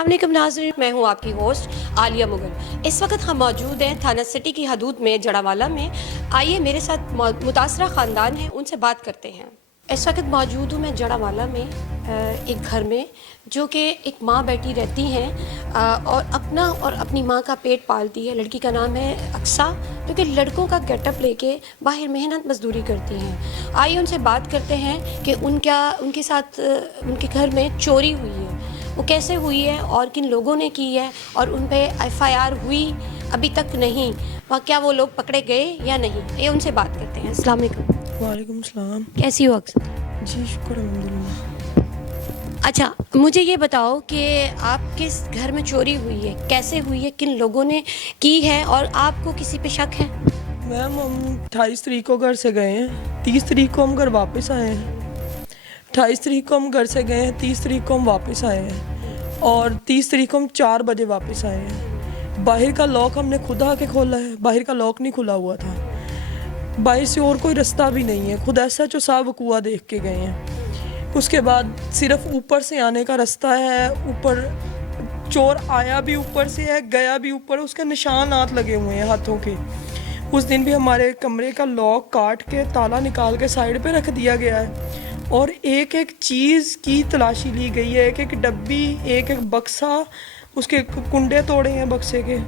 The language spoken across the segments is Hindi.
अस्सलाम वालेकुम नाज़रीन, मैं हूँ आपकी होस्ट आलिया मुगल। इस वक्त हम मौजूद हैं थाना सिटी की हदूद में जड़ावाला में। आइए मेरे साथ मुतासरा ख़ानदान है, उनसे बात करते हैं। इस वक्त मौजूद हूँ मैं जड़ावाला में एक घर में, जो कि एक माँ बेटी रहती हैं और अपना और अपनी माँ का पेट पालती है। लड़की का नाम है अक्सा, जो कि लड़कों का गेटअप लेके बाहर मेहनत मजदूरी करती हैं। आइए उनसे बात करते हैं कि उनके साथ उनके घर में चोरी हुई है, वो कैसे हुई है और किन लोगों ने की है, और उन पे एफआईआर हुई अभी तक नहीं, वहाँ क्या वो लोग पकड़े गए या नहीं। ये उनसे बात करते हैं। अस्सलाम वालेकुम। वालेकुम सलाम। कैसी हो अक्सर? जी शुक्र अल्हम्दुलिल्लाह। अच्छा, मुझे ये बताओ कि आप किस घर में चोरी हुई है, कैसे हुई है, किन लोगों ने की है और आपको किसी पे शक है? मैम हम 28 तारीख को घर से गए हैं, 30 तारीख को हम घर वापस आए हैं। 28 तारीख को हम घर से गए हैं, 30 तारीख को हम वापस आए हैं और 30 तारीख को हम 4 बजे वापस आए हैं। बाहर का लॉक हमने खुद आके खोला है, बाहर का लॉक नहीं खुला हुआ था। बाहर से और कोई रास्ता भी नहीं है, खुद ऐसा जो साहब कुआं देख के गए हैं। उसके बाद सिर्फ ऊपर से आने का रास्ता है। ऊपर चोर आया भी ऊपर से है, गया भी ऊपर, उसके निशानात लगे हुए हैं हाथों के। उस दिन भी हमारे कमरे का लॉक काट के ताला निकाल के साइड पे रख दिया गया है और एक एक चीज़ की तलाशी ली गई है। एक एक डब्बी, एक एक बक्सा, उसके कुंडे तोड़े हैं बक्से के,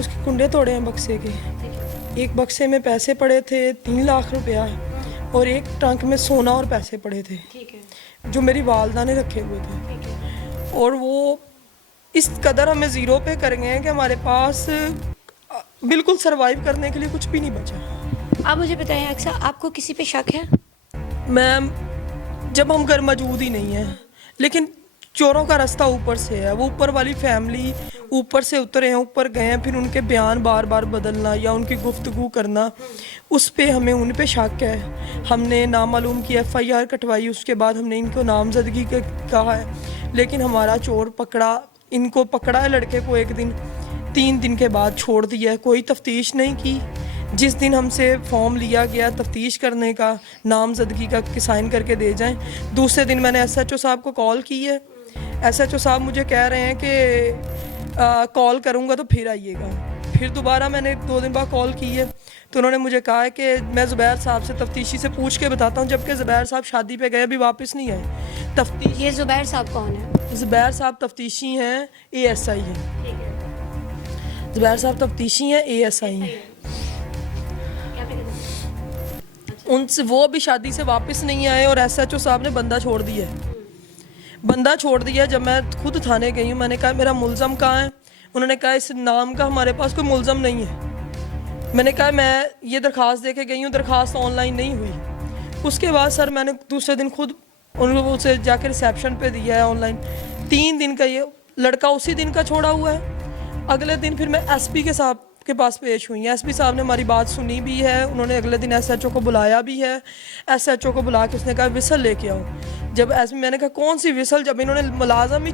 उसके कुंडे तोड़े हैं बक्से के। एक बक्से में पैसे पड़े थे 3 लाख रुपया और एक ट्रंक में सोना और पैसे पड़े थे, जो मेरी वालदा ने रखे हुए थे। और वो इस कदर हमें ज़ीरो पे कर गए हैं कि हमारे पास बिल्कुल सरवाइव करने के लिए कुछ भी नहीं बचा। आप मुझे बताएं अक्सर, आपको किसी पे शक है? मैम जब हम घर मौजूद ही नहीं है, लेकिन चोरों का रास्ता ऊपर से है। वो ऊपर वाली फैमिली ऊपर से उतरे हैं, ऊपर गए हैं, फिर उनके बयान बार बार बदलना या उनकी गुफ्तगू करना, उस पे हमें उन पे शक है। हमने नामालूम की एफआईआर कटवाई, उसके बाद हमने इनको नामजदगी कहा है, लेकिन हमारा चोर पकड़ा, इनको पकड़ा है लड़के को एक दिन, 3 दिन के बाद छोड़ दिया है। कोई तफ्तीश नहीं की। जिस दिन हमसे फॉर्म लिया गया तफ्तीश करने का, नामजदगी का कि साइन करके दे जाएं, दूसरे दिन मैंने एसएचओ साहब को कॉल की है। एसएचओ साहब मुझे कह रहे हैं कि कॉल करूँगा तो फिर आइएगा। फिर दोबारा मैंने 2 दिन बाद कॉल की है तो उन्होंने मुझे कहा है कि मैं ज़ुबैर साहब से तफ्तीशी से पूछ के बताता हूँ, जबकि ज़ुबैर साहब शादी पे गए, अभी वापस नहीं आए। तफ्तीश, ये ज़ुबैर साहब कौन है? ज़ुबैर साहब तफ्तीशी हैं, एएसआई हैं। ज़ुबैर साहब तफ्तीशी हैं, एएसआई हैं। उनसे वो अभी शादी से वापस नहीं आए और एसएचओ साहब ने बंदा छोड़ दिया है। बंदा छोड़ दिया। जब मैं खुद थाने गई हूँ, मैंने कहा मेरा मुलज़म कहाँ है? उन्होंने कहा इस नाम का हमारे पास कोई मुलज़म नहीं है। मैंने कहा मैं ये दरख्वास्त दे के गई हूँ, दरख्वास्त ऑनलाइन नहीं हुई। उसके बाद सर मैंने दूसरे दिन खुद उन लोगों से जाकर रिसेप्शन पे दिया है ऑनलाइन। 3 दिन का ये लड़का उसी दिन का छोड़ा हुआ है। अगले दिन फिर मैं एसपी के साहब के पास पेश हुई। एसपी साहब ने हमारी बात सुनी भी है, उन्होंने अगले दिन एसएचओ को बुलाया भी है। एसएचओ को बुला के उसने कहा विसल लेके आओ। जब एसपी, मैंने कहा कौन सी विसल, जब इन्होंने मुलज़म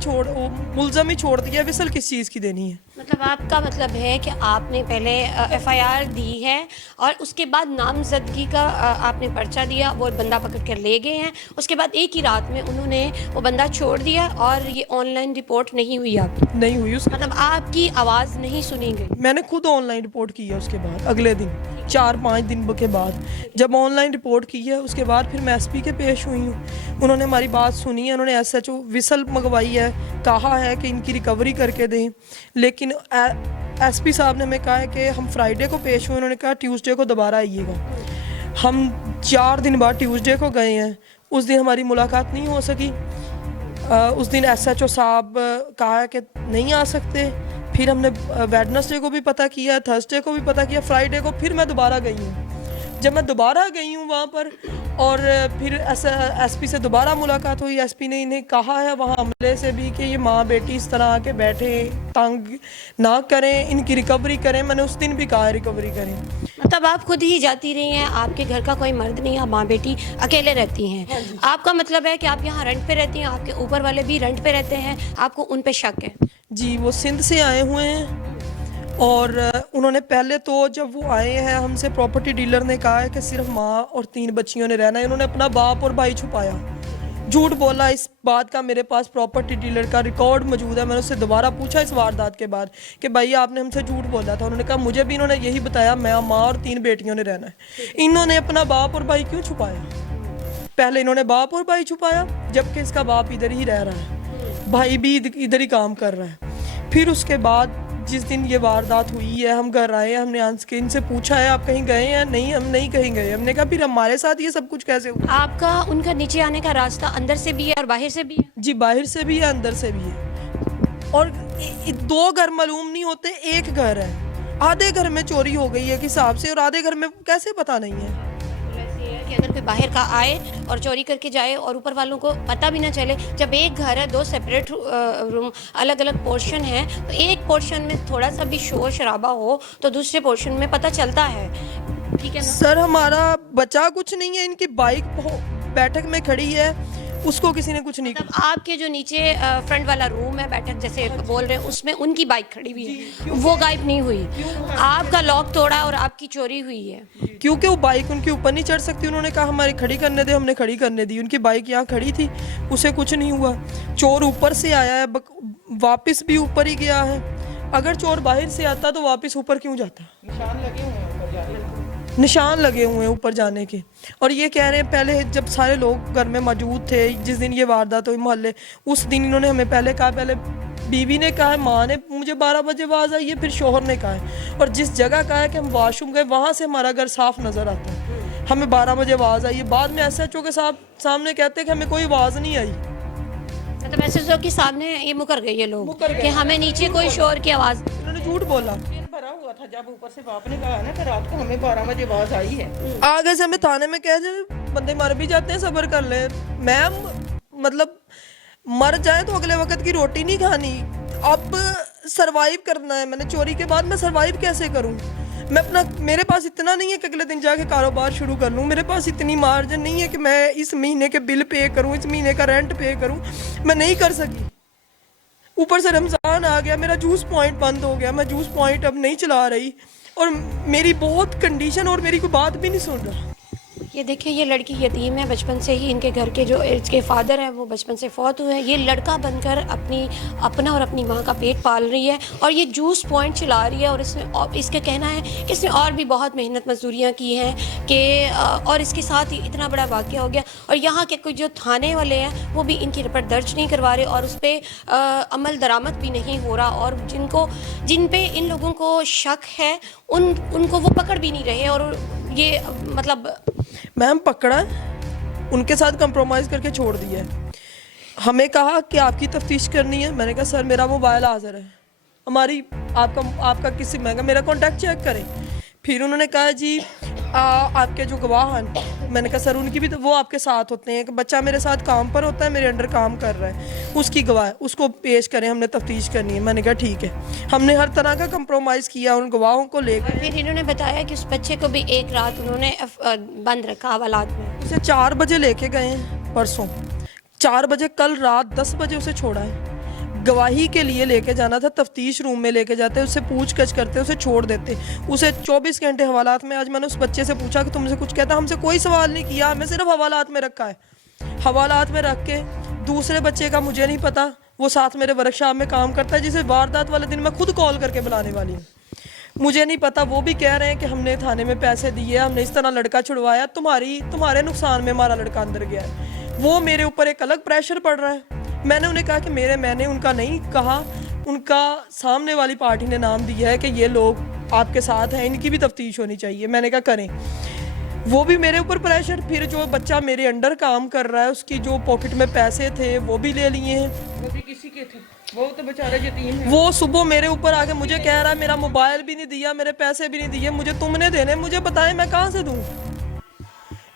ही छोड़ दिया, विसल किस चीज़ की देनी है? मतलब आपका मतलब है कि आपने पहले एफआईआर दी है और उसके बाद नामजदगी का आपने पर्चा दिया, वो बंदा पकड़ कर ले गए हैं, उसके बाद एक ही रात में उन्होंने वो बंदा छोड़ दिया और ये ऑनलाइन रिपोर्ट नहीं हुई आपकी? नहीं हुई। उसके मतलब आपकी आवाज़ नहीं सुनी गई? मैंने खुद ऑनलाइन रिपोर्ट की है। उसके बाद अगले दिन 4-5 दिन के बाद जब ऑनलाइन रिपोर्ट की है, उसके बाद फिर मैं एसपी के पेश हुई हूँ। उन्होंने हमारी बात सुनी है, उन्होंने एसएचओ विसल मंगवाई है, कहा है कि इनकी रिकवरी करके दें। लेकिन एसपी साहब ने हमें कहा है कि हम फ्राइडे को पेश हुए, उन्होंने कहा ट्यूसडे को दोबारा आइएगा। हम 4 दिन बाद ट्यूसडे को गए हैं, उस दिन हमारी मुलाकात नहीं हो सकी। उस दिन एसएचओ साहब कहा है कि नहीं आ सकते। फिर हमने वेडनेसडे को भी पता किया, थर्सडे को भी पता किया, फ्राइडे को फिर मैं दोबारा गई हूँ। जब मैं दोबारा गई हूँ वहाँ पर और फिर एसपी से दोबारा मुलाकात हुई, एसपी ने इन्हें कहा है वहाँ अमले से भी कि ये माँ बेटी इस तरह आके बैठे तंग ना करें, इनकी रिकवरी करें। मैंने उस दिन भी कहा है रिकवरी करें। मतलब आप खुद ही जाती रही हैं, आपके घर का कोई मर्द नहीं, आप माँ बेटी अकेले रहती हैं। आपका मतलब है कि आप यहाँ रेंट पे रहती हैं, आपके ऊपर वाले भी रेंट पे रहते हैं, आपको उन पे शक है? जी, वो सिंध से आए हुए हैं और उन्होंने पहले तो जब वो आए हैं हमसे, प्रॉपर्टी डीलर ने कहा है कि सिर्फ माँ और 3 बच्चियों ने रहना है। इन्होंने अपना बाप और भाई छुपाया। झूठ बोला। इस बात का मेरे पास प्रॉपर्टी डीलर का रिकॉर्ड मौजूद है। मैंने उससे दोबारा पूछा इस वारदात के बाद कि भाई आपने हमसे झूठ बोला था। उन्होंने कहा मुझे भी इन्होंने यही बताया, मैं, माँ और 3 बेटियों ने रहना है। इन्होंने अपना बाप और भाई क्यों छुपाया? पहले इन्होंने बाप और भाई छुपाया, जबकि इसका बाप इधर ही रह रहा है, भाई भी इधर ही काम कर रहा है। फिर उसके बाद जिस दिन ये वारदात हुई है, हम घर आए, हमने आंसकिन से पूछा है आप कहीं गए हैं? नहीं, हम नहीं कहीं गए। हमने कहा फिर हमारे साथ ये सब कुछ कैसे हुआ? आपका उनका नीचे आने का रास्ता अंदर से भी है और बाहर से भी है? जी, बाहर से भी है, अंदर से भी है। और 2 घर मालूम नहीं होते, एक घर है। आधे घर में चोरी हो गई है कि हिसाब से, और आधे घर में कैसे पता नहीं है। कि अगर कोई बाहर का आए और चोरी करके जाए और ऊपर वालों को पता भी ना चले, जब एक घर है, 2 सेपरेट रूम, अलग अलग पोर्शन है, तो एक पोर्शन में थोड़ा सा भी शोर शराबा हो तो दूसरे पोर्शन में पता चलता है, ठीक है ना? सर हमारा बचा कुछ नहीं है, इनकी बाइक बैठक में खड़ी है, उसको किसी ने कुछ नहीं तब आपके जो नीचे फ्रंट वाला रूम है, बैठक जैसे बोल रहे हैं, उसमें उनकी बाइक खड़ी हुई है, वो गायब नहीं हुई, आपका लॉक तोड़ा और आपकी चोरी हुई है। क्योंकि वो बाइक उनके ऊपर नहीं चढ़ सकती। उन्होंने कहा हमारी खड़ी करने दे, हमने खड़ी करने दी। उनकी बाइक यहाँ खड़ी थी, उसे कुछ नहीं हुआ। चोर ऊपर से आया है, वापस भी ऊपर ही गया है। अगर चोर बाहर से आता तो वापस ऊपर क्यों जाता? निशान लगे हुए हैं ऊपर जाने के। निशान लगे हुए हैं ऊपर जाने के। और ये कह रहे हैं पहले जब सारे लोग घर में मौजूद थे, जिस दिन ये वारदात हुई मोहल्ले, उस दिन इन्होंने हमें पहले कहा, पहले बीवी ने कहा है, माँ ने मुझे 12 बजे आवाज़ आई है, फिर शोहर ने कहा है। और जिस जगह कहा है कि हम वॉशरूम गए, वहाँ से हमारा घर साफ नज़र आता है। हमें 12 बजे आवाज़ आई है। बाद में SHO के सामने कहते हैं कि हमें कोई आवाज़ नहीं आई। मतलब ऐसे जो कि सामने ये मुकर गए ये लोग मुकर गए। कि हमें नीचे कोई शोर की आवाज़। उन्होंने झूठ बोला। फिर भरा हुआ था जब ऊपर से बाप ने कहा ना कि रात को हमें 12 बजे आवाज आई है। आगे से हमें थाने में कह जाए, बंदे मर भी जाते हैं, सब्र कर ले मैम, मतलब मर जाए तो अगले वक्त की रोटी नहीं खानी, अब सरवाइव करना है। मैंने चोरी के बाद मैं सरवाइव कैसे करूं? मैं अपना, मेरे पास इतना नहीं है कि अगले दिन जाके कारोबार शुरू कर लूं। मेरे पास इतनी मार्जिन नहीं है कि मैं इस महीने के बिल पे करूं, इस महीने का रेंट पे करूं। मैं नहीं कर सकी। ऊपर से रमज़ान आ गया, मेरा जूस पॉइंट बंद हो गया, मैं जूस पॉइंट अब नहीं चला रही, और मेरी बहुत कंडीशन, और मेरी कोई बात भी नहीं सुन रहा। ये देखिए, ये लड़की यतीम है, बचपन से ही इनके घर के जो इसके फादर हैं वो बचपन से फौत हुए हैं। ये लड़का बनकर अपना और अपनी माँ का पेट पाल रही है, और ये जूस पॉइंट चला रही है। और इसका कहना है कि इसने और भी बहुत मेहनत मजदूरियाँ की हैं कि और इसके साथ ही इतना बड़ा वाक़या हो गया। और यहाँ के कुछ जो थाने वाले हैं वो भी इनकी रिपोर्ट दर्ज नहीं करवा रहे, और उस पर अमल दरामद भी नहीं हो रहा। और जिन पे इन लोगों को शक है उनको वो पकड़ भी नहीं रहे। और ये मतलब मैम पकड़ा है, उनके साथ कंप्रोमाइज़ करके छोड़ दिया है। हमें कहा कि आपकी तफ्तीश करनी है। मैंने कहा सर मेरा मोबाइल हाजिर है, हमारी आपका किसी महंगा मेरा कॉन्टैक्ट चेक करें। फिर उन्होंने कहा जी आपके जो गवाह हैं, मैंने कहा सर उनकी भी तो वो आपके साथ होते हैं, कि बच्चा मेरे साथ काम पर होता है, मेरे अंडर काम कर रहा है, उसकी गवाह उसको पेश करें, हमने तफ्तीश करनी है। मैंने कहा ठीक है। हमने हर तरह का कंप्रोमाइज़ किया उन गवाहों को लेकर। फिर इन्होंने बताया कि उस बच्चे को भी एक रात उन्होंने बंद रखा हवालात में। उसे 4 बजे लेके गए हैं परसों, 4 बजे, कल रात 10 बजे उसे छोड़ा है। गवाही के लिए लेके जाना था, तफ्तीश रूम में लेके जाते, उससे पूछगछ करते, उसे छोड़ देते, उसे 24 घंटे हवालात में। आज मैंने उस बच्चे से पूछा कि तुमसे कुछ कहता, हमसे कोई सवाल नहीं किया, हमें सिर्फ हवालात में रखा है। हवालात में रख के दूसरे बच्चे का मुझे नहीं पता, वो साथ मेरे वर्कशॉप में काम करता है, जिसे वारदात वाले दिन मैं खुद कॉल करके बुलाने वाली हूँ। मुझे नहीं पता, वो भी कह रहे हैं कि हमने थाने में पैसे दिए, हमने इस तरह लड़का छुड़वाया, तुम्हारे नुकसान में हमारा लड़का अंदर गया है। वो मेरे ऊपर एक अलग प्रेशर पड़ रहा है। मैंने उन्हें कहा कि मैंने उनका नहीं कहा, उनका सामने वाली पार्टी ने नाम दिया है कि ये लोग आपके साथ हैं, इनकी भी तफ्तीश होनी चाहिए। मैंने कहा करें। वो भी मेरे ऊपर प्रेशर। फिर जो बच्चा मेरे अंडर काम कर रहा है, उसकी जो पॉकेट में पैसे थे वो भी ले लिए हैं। वो भी किसी के थे, वो तो बेचारा यतीम है। वो सुबह मेरे ऊपर आके मुझे कह रहा है मेरा मोबाइल भी नहीं दिया, मेरे पैसे भी नहीं दिए, मुझे तुमने देने, मुझे बताएं मैं कहाँ से दूँ,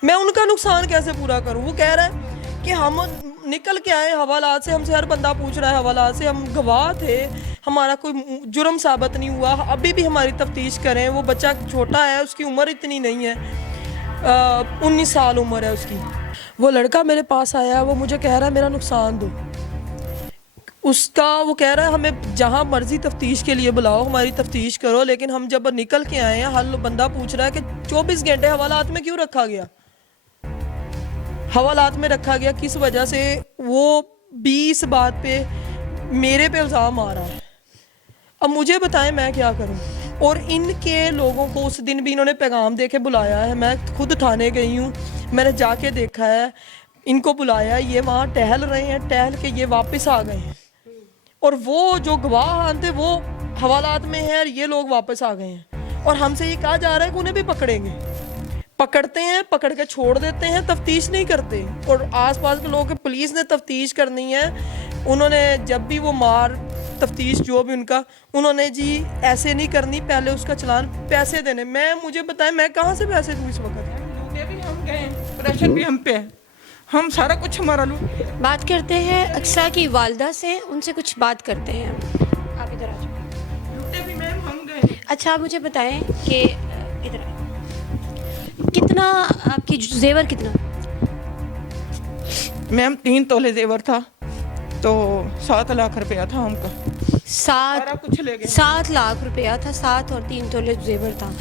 मैं उनका नुकसान कैसे पूरा करूँ। वो कह रहा है कि हम निकल के आए हवालात से, हमसे हर बंदा पूछ रहा है हवालात से, हम गवाह थे, हमारा कोई जुर्म साबित नहीं हुआ, अभी भी हमारी तफ्तीश करें। वो बच्चा छोटा है, उसकी उम्र इतनी नहीं है, 19 साल उम्र है उसकी। वो लड़का मेरे पास आया, वो मुझे कह रहा है मेरा नुकसान दो। उसका वो कह रहा है हमें जहाँ मर्जी तफ्तीश के लिए बुलाओ, हमारी तफ्तीश करो, लेकिन हम जब निकल के आए हैं, हर बंदा पूछ रहा है कि 24 घंटे हवालात में क्यों रखा गया। हवालात में रखा गया, किस वजह से वो 20 बात पे मेरे पे इल्ज़ाम आ रहा है। अब मुझे बताएं मैं क्या करूं। और इनके लोगों को उस दिन भी इन्होंने पैगाम दे के बुलाया है, मैं खुद थाने गई हूं, मैंने जाके देखा है, इनको बुलाया, ये वहाँ टहल रहे हैं, टहल के ये वापस आ गए हैं। और वो जो गवाह थे वो हवालात में हैं और ये लोग वापस आ गए हैं। और हमसे ये कहा जा रहा है कि उन्हें भी पकड़ेंगे। पकड़ते हैं, पकड़ के छोड़ देते हैं, तफ्तीश नहीं करते। और आसपास के लोग, पुलिस ने तफ्तीश करनी है, उन्होंने जब भी वो मार तफ्तीश जो भी उनका, उन्होंने जी ऐसे नहीं करनी, पहले उसका चालान पैसे देने। मुझे बताएं मैं कहाँ से पैसे दूँ इस वक्त? लूटे भी हम गए, प्रेशर भी हम पे है, हम सारा कुछ हमारा लूट। बात करते हैं अक्सा की वालदा से, उनसे कुछ बात करते हैं। आप इधर आ जाओ। लूटे भी मैम हम गए। अच्छा आप मुझे बताएं कि इधर आए, कितना आपकी जेवर कितना? मैम 3 तोले जेवर था, तो 7 लाख रुपया था हमका, सारा कुछ ले गए। 7 लाख रुपया था, 7 और 3 तोले जेवर था।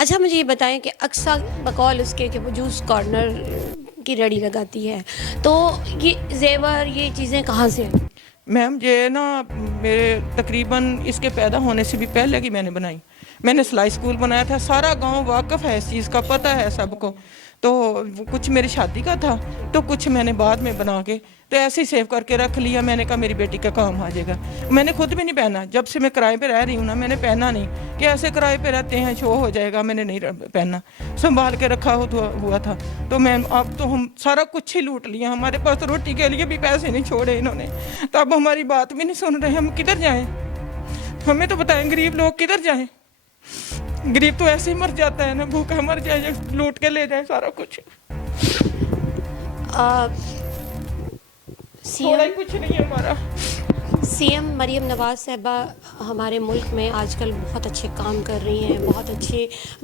अच्छा मुझे ये बताएं कि अक्सा बकौल उसके कि वो जूस कॉर्नर की रेडी लगाती है, तो ये जेवर ये चीज़ें कहाँ से आई? मैम ये ना मेरे तकरीबन इसके पैदा होने से भी पहले की मैंने बनाई। मैंने सिलाई स्कूल बनाया था, सारा गांव वाकिफ़ है इस चीज़ का, पता है सबको। तो कुछ मेरी शादी का था, तो कुछ मैंने बाद में बना के तो ऐसे ही सेव करके रख लिया। मैंने कहा मेरी बेटी का काम आ जाएगा। मैंने खुद भी नहीं पहना, जब से मैं किराए पे रह रही हूँ ना, मैंने पहना नहीं कि ऐसे किराए पे रहते हैं शो हो जाएगा, मैंने नहीं पहना, संभाल के रखा हुआ था। तो मैम अब तो हम सारा कुछ ही लूट लिया, हमारे पास रोटी के लिए भी पैसे नहीं छोड़े इन्होंने। तो अब हमारी बात भी नहीं सुन रहे, हम किधर जाएँ? हमें तो बताएं गरीब लोग किधर जाएँ? गरीब तो ऐसे ही मर जाता है ना, भूखा मर जाए, लूट के ले जाए सारा कुछ। थोड़ा ही कुछ नहीं है हमारा। सीएम मरियम नवाज साहिबा हमारे मुल्क में आजकल बहुत अच्छे काम कर रही हैं,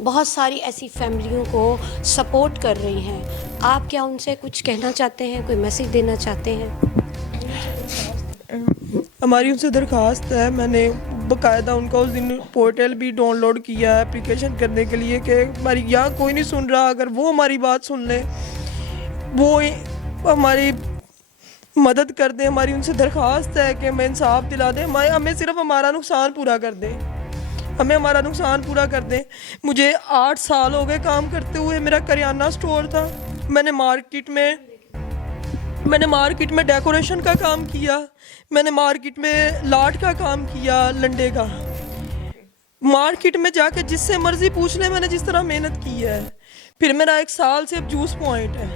बहुत सारी ऐसी फैमिलियों को सपोर्ट कर रही हैं। आप क्या उनसे कुछ कहना चाहते हैं, कोई मैसेज देना चाहते हैं? हमारी उनसे दरख्वास्त है, मैंने बाकायदा उनका उस दिन पोर्टल भी डाउनलोड किया है एप्लीकेशन करने के लिए कि हमारी यहाँ कोई नहीं सुन रहा, अगर वो हमारी बात सुन ले, वो हमारी मदद कर दें। हमारी उनसे दरख्वास्त है कि हमें इंसाफ दिला दें, हमें सिर्फ हमारा नुकसान पूरा कर दें, हमें हमारा नुकसान पूरा कर दें। मुझे 8 साल हो गए काम करते हुए, मेरा करियाना स्टोर था, मैंने मार्केट में डेकोरेशन का काम किया, मैंने मार्केट में लाट का काम किया, लंडे का। मार्केट में जाके जिससे मर्जी पूछ ले, मैंने जिस तरह मेहनत की है। फिर मेरा 1 साल से अब जूस पॉइंट है,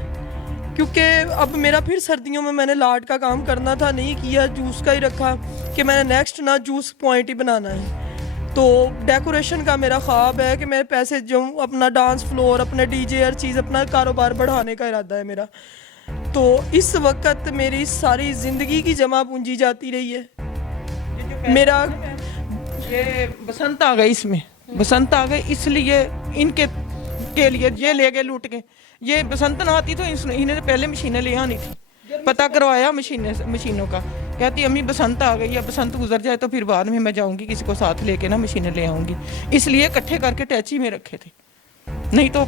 क्योंकि अब मेरा फिर सर्दियों में मैंने लाट का काम करना था, नहीं किया, जूस का ही रखा कि मैंने नेक्स्ट ना जूस पॉइंट ही बनाना है। तो डेकोरेशन का मेरा ख्वाब है कि मैं पैसे जो अपना डांस फ्लोर, अपने डीजे, हर चीज़, अपना कारोबार बढ़ाने का इरादा है मेरा। तो इस वक्त मेरी सारी ज़िंदगी की जमा पूंजी जाती रही है। मेरा ये बसंत आ गई, इसमें बसंत आ गई, इसलिए इनके के लिए ये ले गए लूट के। ये बसंत ना आती तो इन्हें पहले मशीनें ले आनी थी, पता करवाया मशीनों का। कहती अम्मी बसंत आ गई, या बसंत गुजर जाए तो फिर बाद में मैं जाऊंगी किसी को साथ लेके ना मशीनें ले आऊंगी, इसलिए इकट्ठे करके टैची में रखे थे, नहीं तो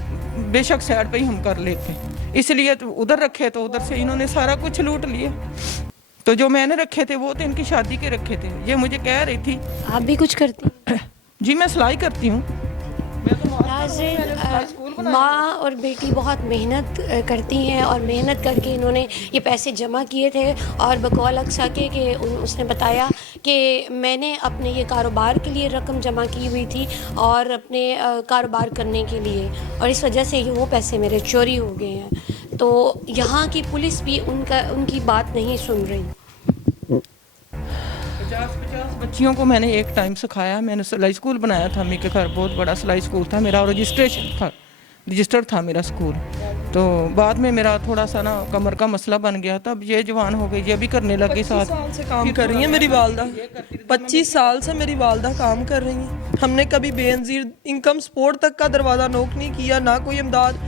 बेशक साइड पे ही हम कर लेते, इसलिए तो उधर रखे, तो उधर से इन्होंने सारा कुछ लूट लिया। तो जो मैंने रखे थे वो तो इनकी शादी के रखे थे। ये मुझे कह रही थी आप भी कुछ करती? जी मैं सिलाई करती हूँ। माँ और बेटी बहुत मेहनत करती हैं, और मेहनत करके इन्होंने ये पैसे जमा किए थे। और बकौल अक्सा के कि उसने बताया कि मैंने अपने ये कारोबार के लिए रकम जमा की हुई थी, और अपने कारोबार करने के लिए, और इस वजह से वो पैसे मेरे चोरी हो गए हैं। तो यहाँ की पुलिस भी उनकी बात नहीं सुन रही। 50 बच्चियों को मैंने एक टाइम सिखाया। मैंने सिलाई स्कूल बनाया था, मेरे घर बहुत बड़ा सिलाई स्कूल था मेरा, और रजिस्टर था मेरा स्कूल। तो बाद में मेरा थोड़ा सा ना कमर का मसला बन गया, तब ये जवान हो गई, ये भी करने लगी। 25 साल से काम कर रही है मेरी वालदा, 25 साल से मेरी वालदा काम कर रही हैं। हमने कभी बेनज़ीर इनकम सपोर्ट तक का दरवाज़ा नोक नहीं किया, ना कोई इमदाद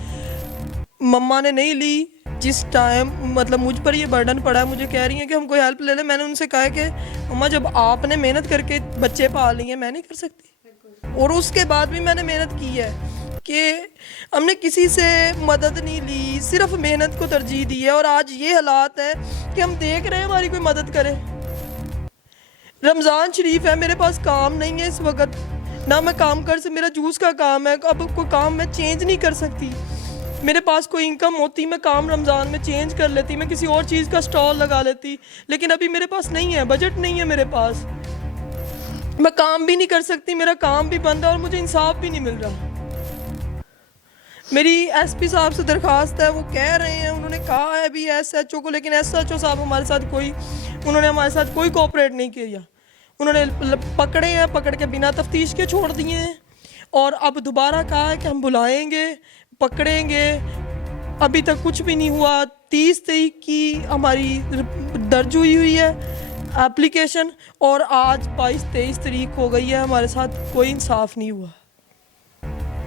मम्मा ने नहीं ली। जिस टाइम मतलब मुझ पर ये बर्डन पड़ा है, मुझे कह रही हैं कि हम कोई हेल्प ले लें। मैंने उनसे कहा कि मम्मा जब आपने मेहनत करके बच्चे पाल लिए, मैं नहीं कर सकती, और उसके बाद भी मैंने मेहनत की है। कि हमने किसी से मदद नहीं ली, सिर्फ मेहनत को तरजीह दी है। और आज ये हालात है कि हम देख रहे हैं हमारी कोई मदद करे। रमज़ान शरीफ है, मेरे पास काम नहीं है इस वक्त, ना मैं काम कर से, मेरा जूस का काम है, अब कोई काम मैं चेंज नहीं कर सकती। मेरे पास कोई इनकम होती मैं काम रमज़ान में चेंज कर लेती, मैं किसी और चीज़ का स्टॉल लगा लेती, लेकिन अभी मेरे पास नहीं है, बजट नहीं है मेरे पास, मैं काम भी नहीं कर सकती, मेरा काम भी बंद है और मुझे इंसाफ भी नहीं मिल रहा। मेरी एसपी साहब से दरख्वास्त है, वो कह रहे हैं, उन्होंने कहा है अभी एसएचओ को, लेकिन एसएचओ साहब हमारे साथ उन्होंने हमारे साथ कोई कोऑपरेट नहीं किया। उन्होंने पकड़े हैं, पकड़ के बिना तफ्तीश के छोड़ दिए हैं और अब दोबारा कहा है कि हम बुलाएंगे, पकड़ेंगे। अभी तक कुछ भी नहीं हुआ। 30 तारीख की हमारी दर्ज हुई है एप्लीकेशन और आज 22-23 तारीख हो गई है, हमारे साथ कोई इंसाफ नहीं हुआ।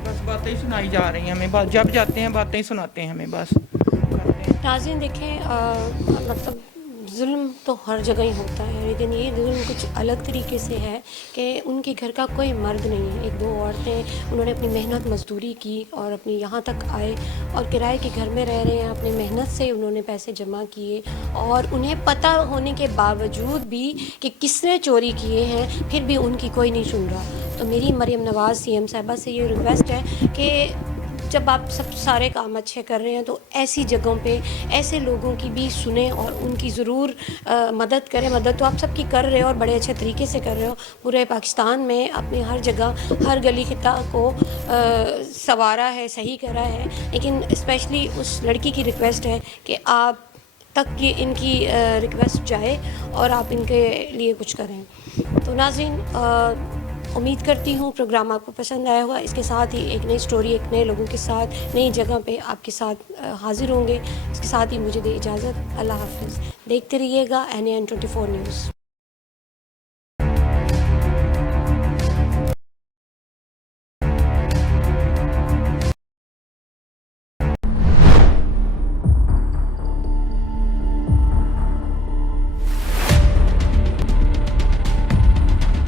बस बातें ही सुनाई जा रही हैं हमें, जब जाते हैं बातें ही सुनाते हैं हमें बस। नाज़रीन देखें, मतलब जुल्म तो हर जगह ही होता है, लेकिन ये जुल्म कुछ अलग तरीके से है कि उनके घर का कोई मर्द नहीं है। 1-2 औरतें, उन्होंने अपनी मेहनत मजदूरी की और अपनी यहाँ तक आए और किराए के घर में रह रहे हैं, अपनी मेहनत से उन्होंने पैसे जमा किए और उन्हें पता होने के बावजूद भी कि किसने चोरी किए हैं, फिर भी उनकी कोई नहीं सुन रहा। तो मेरी मरियम नवाज़ सीएम साहिबा से ये रिक्वेस्ट है कि जब आप सब सारे काम अच्छे कर रहे हैं तो ऐसी जगहों पे ऐसे लोगों की भी सुने और उनकी ज़रूर मदद करें। मदद तो आप सबकी कर रहे हो और बड़े अच्छे तरीके से कर रहे हो। पूरे पाकिस्तान में अपनी हर जगह हर गली खिता को संवारा है, सही करा है, लेकिन स्पेशली उस लड़की की रिक्वेस्ट है कि आप तक ये इनकी रिक्वेस्ट जाए और आप इनके लिए कुछ करें। तो नाज़रीन, उम्मीद करती हूँ प्रोग्राम आपको पसंद आया होगा। इसके साथ ही एक नई स्टोरी, एक नए लोगों के साथ, नई जगह पे आपके साथ हाजिर होंगे। इसके साथ ही मुझे दे इजाज़त। अल्लाह हाफ़िज़। देखते रहिएगा NAN 24 न्यूज़।